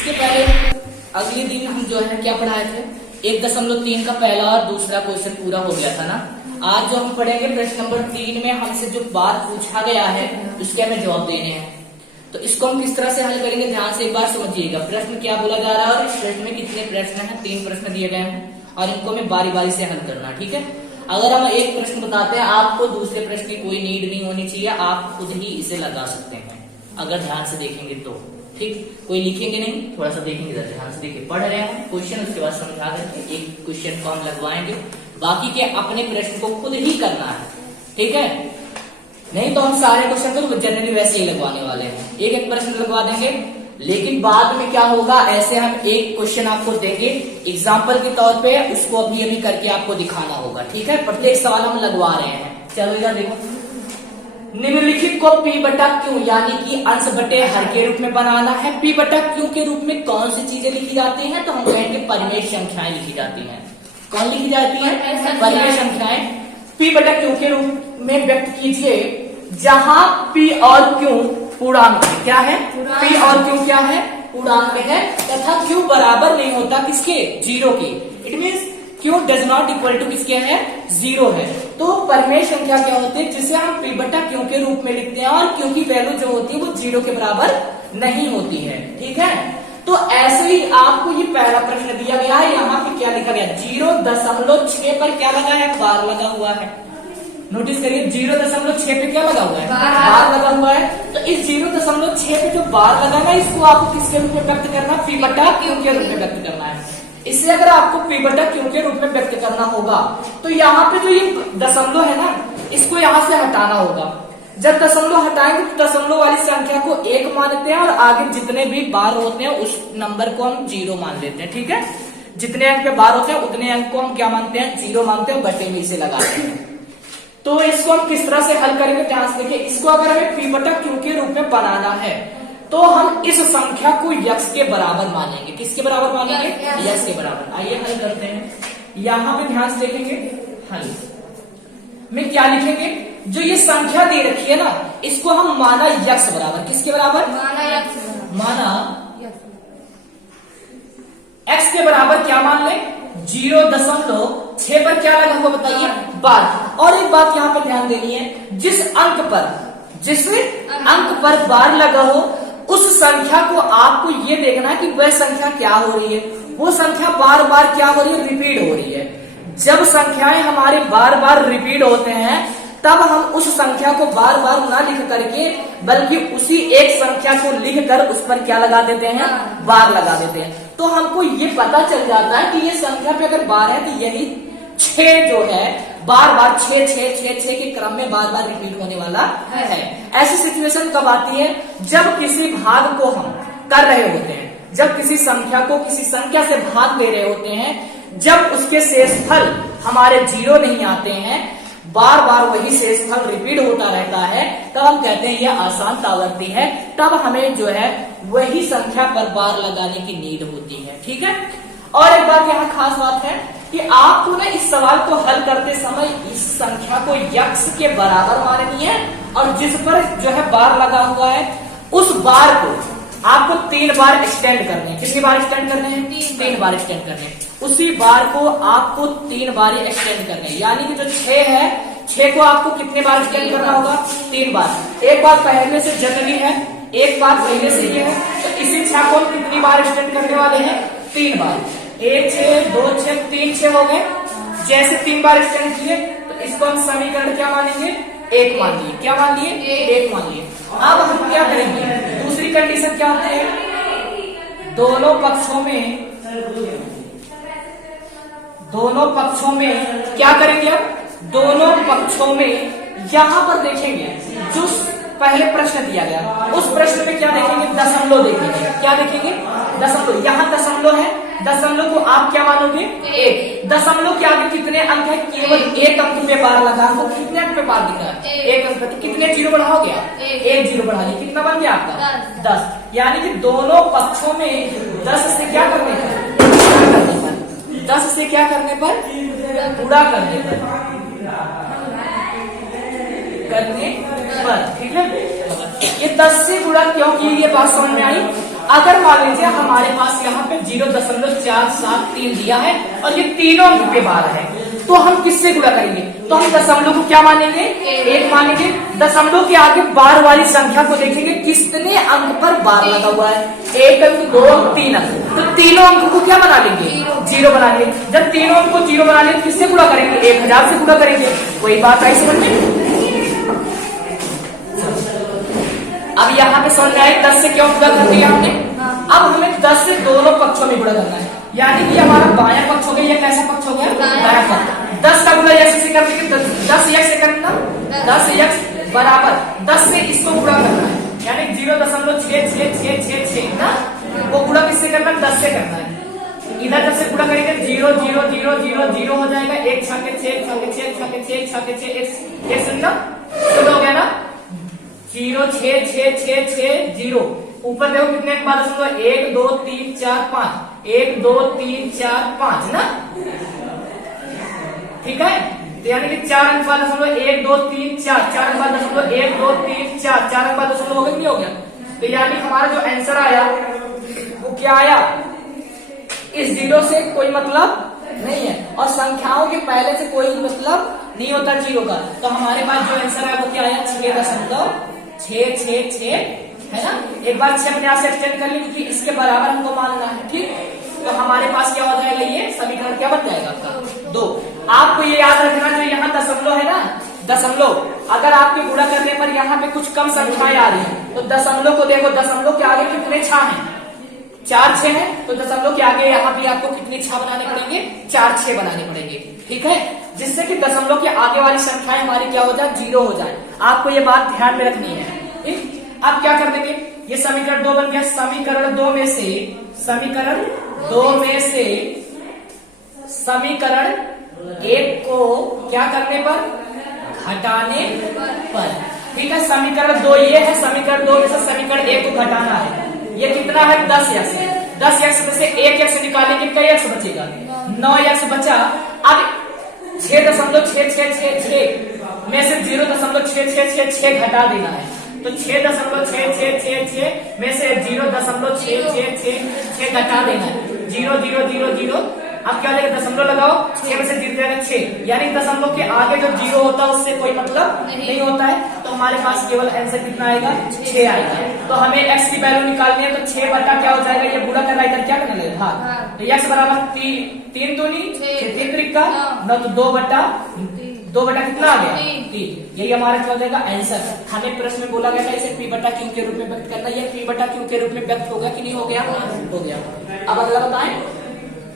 इसके पहले अगले दिन हम जो है क्या पढ़ाए थे, 1.3 का पहला और दूसरा क्वेश्चन पूरा हो गया था ना। आज जो हम पढ़ेंगे प्रश्न नंबर 3 में हमसे जो बात पूछा गया है उसके हमें जवाब देने हैं। तो इसको हम किस तरह से हल करेंगे ध्यान से एक बार समझिएगा। प्रश्न क्या बोला जा रहा है और इस प्रश्न में कितने प्रश्न हैं, 3 प्रश्न दिए गए हैं और इनको हमें बारी बारी से हल करना, ठीक है। अगर हम एक प्रश्न बताते हैं, आपको दूसरे प्रश्न की कोई नीड नहीं होनी चाहिए, आप खुद ही इसे लगा सकते हैं अगर ध्यान से देखेंगे तो, ठीक। कोई लिखेंगे नहीं, थोड़ा सा देखेंगे, ध्यान से देखिए। पढ़ रहे हैं क्वेश्चन, उसके बाद समझा करके एक क्वेश्चन को हम लगवाएंगे, बाकी के अपने प्रश्न को खुद ही करना है, ठीक है। नहीं तो हम सारे क्वेश्चन को जनरली वैसे ही लगवाने वाले हैं, एक एक प्रश्न लगवा देंगे। लेकिन बाद में क्या होगा, ऐसे हम एक क्वेश्चन आपको देंगे एग्जाम्पल के तौर पे, उसको अभी अभी करके आपको दिखाना होगा, ठीक है। प्रत्येक सवाल हम लगवा रहे हैं। चलो इधर देखो, निम्नलिखित को P बटा Q यानी कि अंश बटे हर के रूप में बनाना है। P बटा Q के रूप में कौन सी चीजें लिखी जाती हैं, तो हम कहेंगे परिमेय संख्याएं लिखी जाती हैं। कौन लिखी जाती हैं, परिमेय संख्याएं। P बटा Q के रूप में व्यक्त कीजिए जहां P और Q पूर्णांक है। क्या है, P और Q क्या है, पूर्णांक है, तथा Q बराबर नहीं होता किसके, 0 के। It means Q does not equal to किसके है, 0 है। तो परिमेय संख्या क्या होती है, जिसे हम P बटा Q के रूप में लिखते हैं और Q की वैल्यू जो होती है वो 0 के बराबर नहीं होती है, ठीक है। तो ऐसे ही आपको ये पहला प्रश्न दिया गया है, यहाँ पे क्या लिखा गया, 0.6 पर क्या लगा है, बार लगा हुआ है। नोटिस करिए 0.6 पे क्या लगा हुआ है, बार लगा हुआ है। तो इस 0.6 पे जो बार लगा है इसको आपको किसके रूप में व्यक्त करना, P बटा Q के रूप में व्यक्त करना है। इससे अगर आपको P बटा Q के रूप में व्यक्त करना होगा तो यहाँ पे जो ये दशमलव है ना, इसको यहाँ से हटाना होगा। जब दशमलव हटाएंगे तो दशमलव वाली संख्या को 1 मानते हैं और आगे जितने भी बार होते हैं उस नंबर को हम 0 मान लेते हैं, ठीक है। जितने अंक पे बार होते हैं उतने अंक को हम क्या मानते हैं, 0 मानते हैं, बटे में इसे लगाते हैं। तो इसको हम किस तरह से हल करेंगे, ध्यान से देखिए। इसको अगर हमें P बटा Q के रूप में बनाना है तो हम इस संख्या को यक्स के बराबर मानेंगे। किसके बराबर मानेंगे, यक्स के बराबर। आइए हल करते हैं। यहाँ पे ध्यान से देखेंगे, हल में क्या लिखेंगे, जो ये संख्या दे रखी है ना, इसको हम माना यक्स बराबर, किसके बराबर, माना एक्स के बराबर क्या मान ले, 0.6 पर क्या लगा हुआ बताइए, बार। और एक बात यहाँ पर ध्यान देनी है, जिस अंक पर बार लगा हो उस संख्या को आपको ये देखना है कि वह संख्या क्या हो रही है, वो संख्या बार बार क्या हो रही है, रिपीट हो रही है। जब संख्याएं हमारे बार बार रिपीट होते हैं तब हम उस संख्या को बार बार ना लिख करके बल्कि उसी एक संख्या को लिख कर उस पर क्या लगा देते हैं, बार लगा देते हैं। तो हमको ये पता चल जाता है कि ये संख्या पे अगर बार है तो यही 6 जो है बार बार 6 के क्रम में बार बार रिपीट होने वाला है। ऐसी सिचुएशन कब आती है, जब किसी भाग को हम कर रहे होते हैं, जब किसी संख्या को किसी संख्या से भाग दे रहे होते हैं, जब उसके शेषफल हमारे 0 नहीं आते हैं, बार बार वही शेषफल रिपीट होता रहता है, तब हम कहते हैं यह आसान आवर्ती है। तब हमें जो है वही संख्या पर बार लगाने की नीड होती है, ठीक है। और एक बात यहाँ खास बात है कि आपको ना इस सवाल को हल करते समय इस संख्या को यक्स के बराबर माननी है और जिस पर जो है बार लगा हुआ है उस बार को आपको 3 बार एक्सटेंड करने हैं। कितनी बार एक्सटेंड करने हैं, 3 बार एक्सटेंड करने हैं। उसी बार को आपको 3 बार एक्सटेंड करने हैं, यानी कि जो 6 है, 6 को आपको कितने बार एक्सटेंड करना होगा, 3 बार। एक बार पहले से जनरली है, एक बार पहले से ये है, तो इसी 6 को हम कितनी बार एक्सटेंड करने वाले हैं, 3 बार। 1 6 2 6 3 6 हो गए। जैसे 3 बार एक्सटेंड किए तो इसको हम समीकरण क्या मानेंगे, 1 मान लिए। क्या मान लिए, 1 मान लिए। अब हम क्या करेंगे, दूसरी कंडीशन क्या होती है, दोनों पक्षों में क्या करेंगे, अब दोनों पक्षों में यहां पर देखेंगे जो पहले प्रश्न दिया गया उस प्रश्न में क्या देखेंगे, दशमलव देखेंगे। क्या देखेंगे, दशमलव। यहाँ दशमलव है, दशमलव को आप क्या मानोगे, 1। दशमलव के आगे कितने अंक है, केवल 1 अंक पे बार लगा, तो कितने अंक पे बार दिख रहा है, 1 अंक पे। तो कितने 0 बढ़ाओगे, 1 0 बढ़ा लिया, कितना बन गया आपका, 10। यानी कि दोनों पक्षों में 10 से क्या करने पर, 10 से क्या करने पर, पूरा करने पर, ठीक है। ये 10 से गुणा क्यों की, ये बात समझ में आई। अगर मान लीजिए हमारे पास यहाँ पे 0.473 दिया है और ये तीनों अंक के बार है, तो हम किससे गुणा करेंगे? तो हम दशमलव को क्या मानेंगे? एक मानेंगे। दशमलव के आगे बार वाली संख्या को देखेंगे कितने अंक पर बार लगा हुआ है, 1 अंक, 2 अंक, 3 अंक, तो तीनों अंक को क्या बना लेंगे? 0 बना लेंगे। जब तीनों अंक को 0 बना लेंगे किससे गुणा करेंगे? 1000 से गुणा करेंगे। वही बात आई समझ में? अब यहाँ पे समझ में आए 10 से क्यों गुणा कर दिया हमने? अब हमें 10 से दोनों पक्षों में गुणा करना है, यानी कि हमारा बायां पक्ष हो गया, ये कैसा पक्ष हो गया? दायां पक्ष। 10 का गुणा x से कर देंगे, 10 x से करना, 10 x बराबर 10 से इसको गुणा करना है, यानी 0.6666 ना, वो गुणा किससे करना? 10 से करना है। इधर जब से गुणा करेंगे 0 0 0 0 0 हो जाएगा, 1 छके 6 छके 6 छके 6 छके 6 1 सुनना तो हो गया ना, 0 6 6 6 6 0। ऊपर देखो कितने के बाद दशमलव? 1 2 3 4 5, 1 2 3 4 5 ना, ठीक है। तो यानी कि 4 अंक बाद दशमलव 1 2 3 4, 4 अंक बाद दशमलव 1 2 3 4, 4 अंक बाद दशमलव हो गया, नहीं हो गया? तो यानी हमारा जो आंसर आया वो क्या आया? इस 0 से कोई मतलब नहीं है, और संख्याओं के पहले से कोई मतलब नहीं होता 0 का। तो हमारे पास जो आंसर है वो क्या आया? 6.666 है ना। एक बार 6 अपने आप से एक्सटेंड कर ली, क्योंकि इसके बराबर हमको मानना है, ठीक। तो हमारे पास क्या हो जाएगा? ये समीकरण क्या बन जाएगा आपका? 2। आपको ये याद रखना जो यहाँ दशमलव है ना, दशमलव अगर आपके गुणा करने पर यहाँ पे कुछ कम संख्याएं आ रही है, तो दशमलव को देखो, दशमलव के आगे कितने छह हैं? 4 6 है, तो दशमलव के आगे यहाँ भी आपको कितने छह बनाने पड़ेंगे? 4 6 बनाने पड़ेंगे, ठीक है, जिससे कि दशमलव के आगे वाली संख्याएं हमारी क्या हो जाए? 0 हो जाए। आपको ये बात ध्यान में रखनी है, ठीक। अब क्या कर देंगे? ये समीकरण 2 बन गया। समीकरण 2 में से समीकरण 1 को क्या करने पर? घटाने पर, ठीक है। समीकरण 2 ये है, समीकरण 2 में से समीकरण 1 को घटाना है। ये कितना है? 10x। 10x में से 1x निकालेंगे, कई x बचेगा? 9x बचा। अब 6.6666 में से 0.6666 घटा देना है, तो 6.6666 में से 0.6666 घटा देना है, 0 0 0 0। अब क्या हो जाएगा? दशमलव लगाओ, 6 में से 0 जाएगा 6, यानी दशमलव के आगे जो 0 होता है उससे कोई मतलब नहीं होता है। तो हमारे पास केवल आंसर कितना आएगा? 6 आएगा। तो हमें x की वैल्यू निकालनी है, तो 6 बटा क्या हो जाएगा? ये गुणा करना, इधर क्या करना है? भाग। तो x बराबर 3 दूनी 3 त्रिका 9, तो 2 बटा कितना आ गया? 3। यही हमारा क्या हो जाएगा? आंसर। हमें प्रश्न में बोला गया था इसे p बटा q के रूप में व्यक्त करना, ये p बटा q के रूप में व्यक्त हो गया कि नहीं हो गया? हो गया। अब अगला बताएं,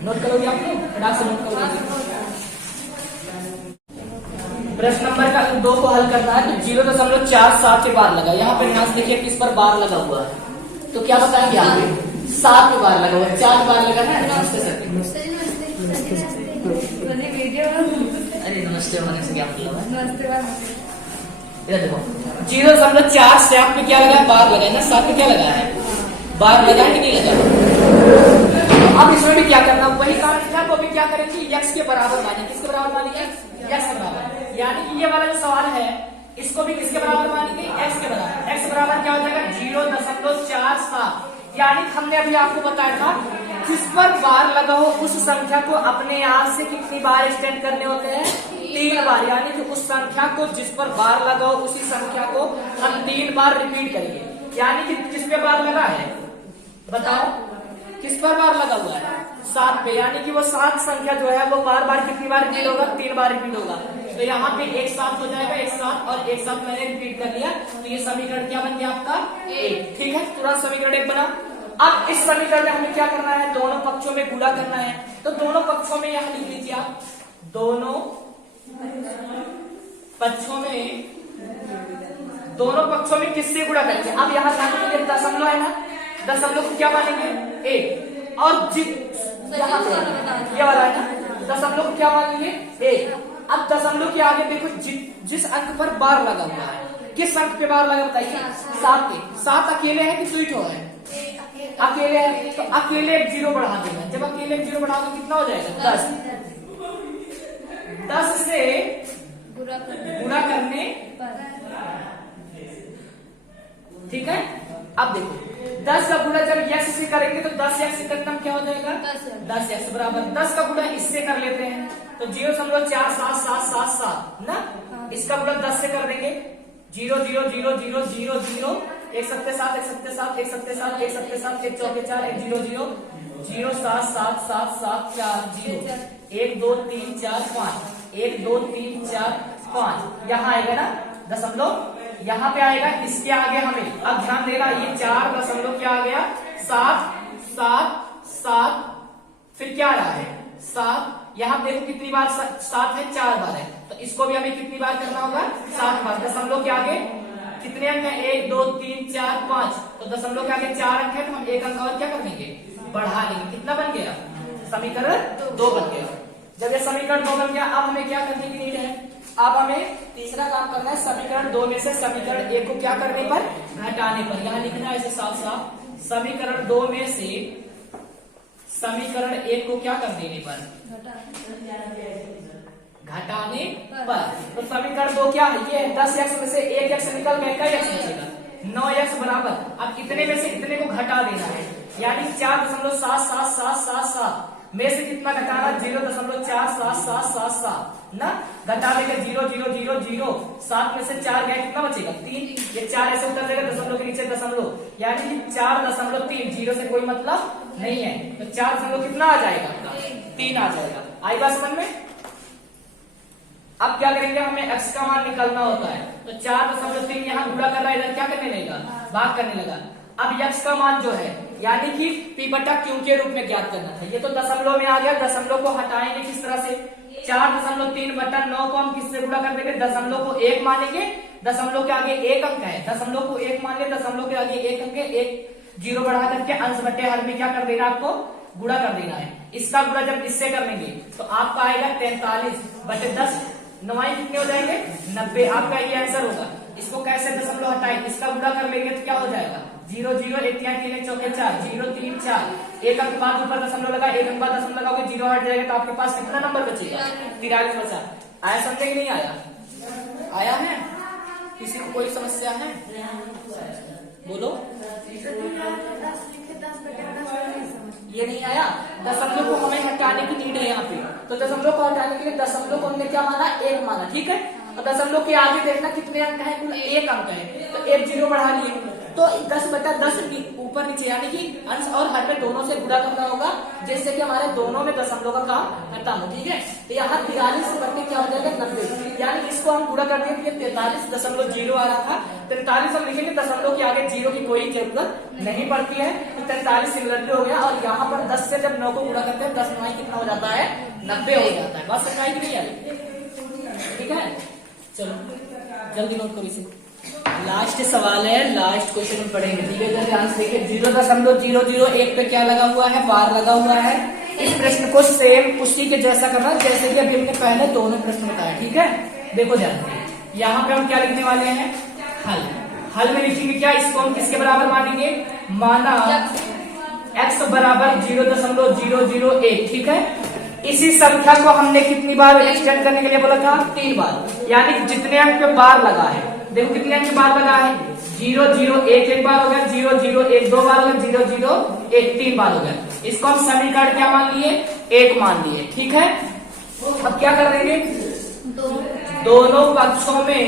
नोट करोगे आप लोग? फटाक से नोट करोगे। प्रश्न नंबर 2 को हल करना है, तो 0.47 के बार लगा। यहाँ पर ध्यान से देखिए किस पर बार लगा हुआ है, तो क्या बताएंगे आप? 7 के बार लगा हुआ है, 4 बार लगा है। नमस्ते सर। अरे नमस्ते होने से क्या मतलब है? इधर देखो, 0.47 में क्या लगा है? बार लगा है ना। 7 में क्या लगा है? बार लगा कि नहीं लगा? अब इसमें भी क्या करना? वही काम था, तो अभी क्या करेंगे? x के बराबर मानेंगे। किसके बराबर मानेंगे? x के बराबर। यानी कि ये वाला जो सवाल है इसको भी किसके बराबर मानेंगे? x के बराबर। x बराबर क्या हो जाएगा? 0.47। यानी हमने अभी आपको बताया था, जिस पर बार लगा हो उस संख्या को अपने आप से कितनी बार एक्सटेंड करने होते हैं? 3 बार। यानी कि उस संख्या को जिस पर बार लगा हो उसी संख्या को हम 3 बार रिपीट करेंगे। यानी कि किस पे बार लगा है? बताओ, किस पर बार लगा हुआ है? 7 पे। यानी कि वो 7 संख्या जो है वो बार बार कितनी बार रिपीट होगा? 3 बार रिपीट होगा। तो यहाँ पे 1 7 हो जाएगा, 1 7 और 1 7 मैंने रिपीट कर लिया, तो ये समीकरण क्या बन गया आपका? 1, ठीक है। तुरंत समीकरण 1 बना। अब इस समीकरण में हमें क्या करना है? दोनों पक्षों में गुणा करना है। तो दोनों पक्षों में यहाँ लिख लीजिए आप, दोनों पक्षों में किससे गुणा करेंगे? अब यहाँ दशमलव है ना, दशमलव को क्या मानेंगे? 1। और यहाँ पे ये वाला है ना, दशमलव को क्या मानेंगे? 1। अब दशमलव के आगे देखो, जिस अंक पर बार लगा हुआ है, किस अंक पे बार लगा बताइए? 7 पे। 7 अकेले है कि स्वीट हो है? अकेले है, तो अकेले 0 बढ़ा देना। जब अकेले 0 बढ़ाओगे कितना हो जाएगा? 10। 10 से गुणा करने, ठीक है। अब देखो 10 का गुणा जब x से करेंगे तो 10x का कितना क्या हो जाएगा 10x बराबर 10 का गुणा इससे कर लेते हैं तो 0.47777 ना। इसका गुणा 10 से कर देंगे 0 0 0 0 0 0 एक सत्ते सात एक सत्ते सात एक सत्ते सात एक सत्ते सात एक चौके 4 एक 0 0 0 7 7 7 7 4 0 1 2 3 4 5 1 2 3 4 5 यहाँ आएगा ना दशमलव यहाँ पे आएगा। इसके आगे हमें अब ध्यान देना ये 4 दशमलव क्या आ गया 7 7 7 फिर क्या रहा है 7 यहाँ देखो कितनी बार 7 है 4 बार है तो इसको भी हमें कितनी बार करना होगा 7 बार। दशमलव के आगे कितने अंक है 1 2 3 4 5 तो दशमलव के आगे 4 अंक है तो हम एक अंक और क्या कर लेंगे बढ़ा लेंगे। कितना बन गया समीकरण 2 बन गया। जब ये समीकरण 2 बन गया अब हमें क्या करने की नीड है अब हमें तीसरा काम करना है समीकरण 2 में से समीकरण 1 को क्या करने पर घटाने पर। यहाँ लिखना है ऐसे साफ साफ समीकरण 2 में से समीकरण 1 को क्या कर देने पर घटाने पर। तो समीकरण 2 क्या है ये 10x में से 1x निकल गया कई x बचेगा 9x बराबर अब इतने में से इतने को घटा देना है यानी 4.77777 में से कितना घटाना 0.47777 ना। घटा देंगे 0 0 0 0 7 में से 4 गया कितना बचेगा 3 ये 4 ऐसे उतर जाएगा दशमलव के नीचे दशमलव यानी कि 4.3 0 से कोई मतलब नहीं है तो 4 कितना आ जाएगा 3 आ जाएगा। आई बात समझ में। अब क्या करेंगे हमें x का मान निकालना होता है तो 4.3 यहाँ गुणा कर रहा है इधर क्या करने लगेगा भाग करने लगा। अब x का मान जो है यानी कि p बटा q के रूप में ज्ञात करना था। ये तो दशमलव में आ गया दशमलव को हटाएंगे किस तरह से 4.3 बटा 9 को हम किससे गुणा कर देंगे दशमलव को 1 मानेंगे दशमलव के आगे 1 अंक है दशमलव को 1 मान ले दशमलव के आगे 1 अंक है 1 0 बढ़ा करके अंश बटे हर में क्या कर देना आपको गुणा कर देना है। इसका गुणा जब इससे कर लेंगे तो आपका आएगा 43 बटे 10 9 कितने हो जाएंगे 90 आपका ये आंसर होगा। इसको कैसे दशमलव हटाएं इसका गुणा कर लेंगे तो क्या हो जाएगा 0 0 1 3 चौके 4 0 3 4 एक अंक बाद ऊपर दशमलव लगा एक अंक बाद दशमलव लगाओगे 0 हट जाएगा तो आपके पास कितना नंबर बचेगा 43 बचा। आया समझे कि नहीं आया आया है किसी को कोई समस्या है बोलो। ये नहीं आया दशमलव को हमें हटाने की नीड है यहाँ पे तो दशमलव को हटाने के लिए दशमलव को हमने क्या माना 1 माना ठीक है। और दशमलव के आगे देखना कितने अंक है कुल 1 अंक है तो 1 0 बढ़ा लिए तो 10 बटा 10 ऊपर नीचे यानी कि अंश और हर में दोनों से गुणा करना होगा जिससे कि हमारे दोनों में दशमलव का काम खत्म हो ठीक है। तो यहाँ 43 से बढ़ के क्या हो जाएगा 90 यानी इसको हम पूरा कर दिए 43.0 आ रहा था 43 हम लिखेंगे दशमलव के आगे 0 की कोई जरूरत नहीं पड़ती है तो 43 सिमिलरली हो गया। और यहाँ पर 10 से जब 9 को गुणा करते हैं 10 9 कितना हो जाता है 90 हो जाता है। बात समझ की नहीं आई ठीक है। चलो जल्दी नोट करो इसे लास्ट सवाल है लास्ट क्वेश्चन में पढ़ेंगे ठीक है। ध्यान से देखिए 0.001 पे क्या लगा हुआ है बार लगा हुआ है। इस प्रश्न को सेम उसी के जैसा करना जैसे कि अभी हमने पहले दोनों प्रश्न बताया ठीक है। देखो ध्यान से यहाँ पे हम क्या लिखने वाले हैं हल। हल में लिखेंगे क्या इसको हम किसके बराबर मानेंगे माना x बराबर 0.001 ठीक है। इसी संख्या को हमने कितनी बार एक्सटेंड करने के लिए बोला था 3 बार यानी जितने अंक पे बार लगा है देखो कितने अंक बार लगा है 0 0 1 एक बार हो गया 0 0 1 2 बार हो गया 0 0 1 3 बार हो गया। इसको हम समीकरण क्या मान लिए 1 मान लिए ठीक है। अब क्या कर देंगे दोनों पक्षों में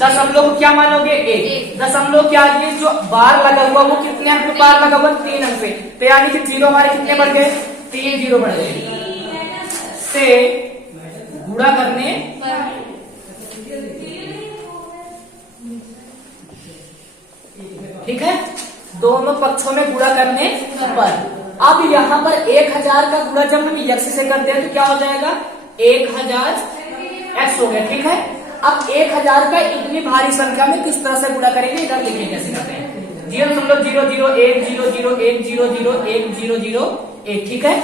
दशमलव को क्या मानोगे 1 दशमलव के आगे जो बार लगा हुआ वो कितने अंक पे बार लगा हुआ 3 अंक पे तो यानी कि 0 हमारे कितने बढ़ गए 3 0 बढ़ गए से गुणा करने ठीक है दोनों पक्षों में गुणा करने पर। अब यहाँ पर 1000 का गुणा जब हम x से करते हैं तो क्या हो जाएगा 1000 x हो गया ठीक है। अब 1000 का इतनी भारी संख्या में किस तरह से गुणा करेंगे इधर लिखेंगे कैसे करते हैं 0.001001001001001 ठीक है।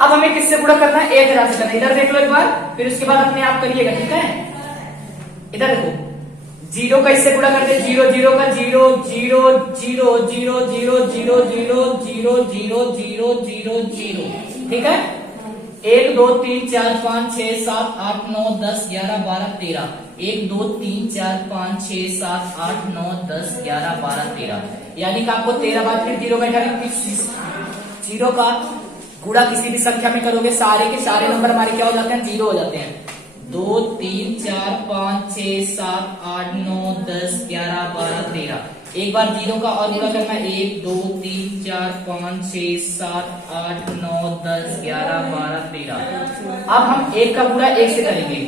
अब हमें किससे गुणा करना है 1000 से करना है। इधर देख लो एक बार फिर उसके बाद अपने आप करिएगा ठीक है। इधर देखो 0 का इससे गुणा करते 0 0 का 0 0 0 0 0 0 0 0 0 0 0 0 ठीक है। 1 2 3 4 5 6 7 8 9 10 11 12 13 1 2 3 4 5 6 7 8 9 10 11 12 13 यानी कि आपको 13 बार फिर जीरो बैठा जीरो का गुणा किसी भी संख्या में करोगे सारे के सारे नंबर हमारे क्या हो जाते हैं, जीरो हो जाते हैं। 2 3 4 5 6 7 8 9 10 11 12 13 एक बार जीरो का और गुणा करना 1 2 3 4 5 6 7 8 9 10 11 12 13। अब हम एक का गुणा एक से करेंगे।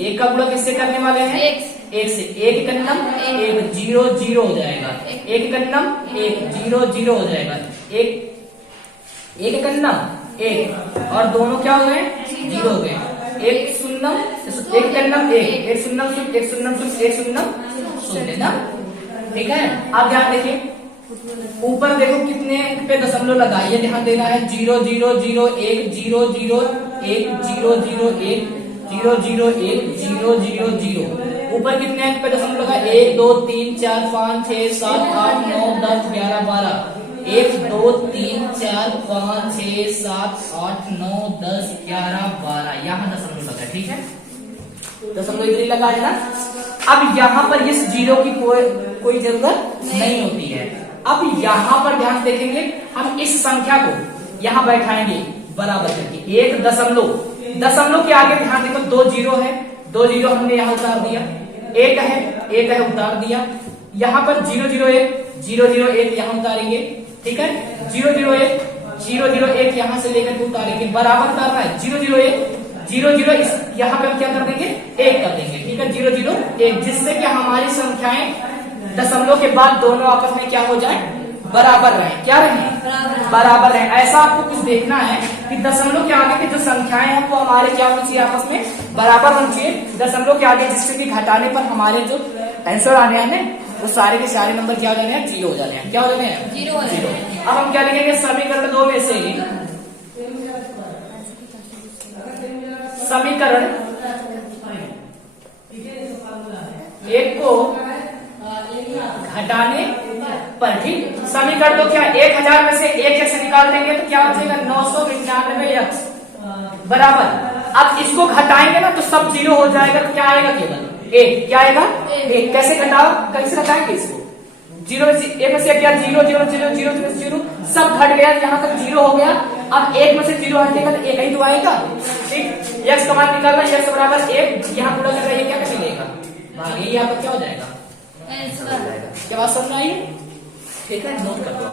एक का गुणा किससे करने वाले हैं, एक से। एक कन्नम एक, जीरो जीरो हो जाएगा। एक कन्नम एक, जीरो जीरो हो जाएगा। एक कन्नम एक और दोनों क्या हो गए, जीरो हो गए। एक सुन्नम एक कन्नम एक सुन्नम शून्य एक सुन्नम शून्य एक सुन्नम शून्य ना, ठीक है। आप ध्यान देखिए ऊपर देखो कितने पे दशमलव लगाइए, ध्यान देना है 0 0 0 1 0 0 1 0 0 1 0 0 1 0 0 0। ऊपर कितने अंक पे दशमलव लगा, 1 2 3 4 5 6 7 8 9 10 11 12। 1 2 3 4 5 6 7 8 9 10 11 12 यहाँ दशमलव लगा, ठीक है। दशमलव इधर लगा है ना। अब यहाँ पर इस जीरो की कोई जरूरत नहीं होती है। अब यहाँ पर ध्यान देखेंगे हम इस संख्या को यहाँ बैठाएंगे बराबर करके। एक दशमलव के आगे ध्यान देखो 2 जीरो है, 2 जीरो हमने यहाँ उतार दिया। एक है उतार दिया। यहाँ पर 0 0 1 0 0 1 यहाँ उतारेंगे, ठीक है। 0 0 1 यहाँ से लेकर के उतारेंगे, बराबर करना है 0 0 1 0 0 यहाँ पे हम क्या कर देंगे, 1 कर देंगे, ठीक है। 0 0 1 जिससे कि हमारी संख्याएं दशमलव के बाद दोनों आपस में क्या हो जाए, बराबर रहे। क्या रहे, बराबर रहे। ऐसा आपको कुछ देखना है कि दशमलव के आगे की जो संख्याएं हैं वो हमारे क्या होनी चाहिए, आपस में बराबर होनी चाहिए। दशमलव के आगे जिससे कि घटाने पर हमारे जो आंसर आने हैं वो सारे के सारे नंबर क्या हो जाने हैं, जीरो हो जाने हैं। क्या हो जाने हैं, जीरो। अब हम क्या लिखेंगे, समीकरण 2 में से समीकरण 1 को घटाने पर, ठीक। समीकरण तो क्या 1000 में से 1 से निकाल देंगे तो क्या बचेगा 999 x बराबर। अब इसको घटाएंगे ना तो सब जीरो हो जाएगा, तो क्या आएगा, केवल 1। क्या आएगा, 1। कैसे घटाएंगे इसको, 0 1 में से क्या 0 0 0 0 0 सब घट गया, यहाँ तक जीरो हो गया। अब 1 में से 0 हटेगा तो 1 ही तो आएगा, ठीक। x का मान निकालना, x बराबर 1 यहाँ पूरा कर रही है, क्या मिलेगा, यही यहाँ पर क्या हो जाएगा, क्या बात समझ आई, ठीक है। नोट कर दो।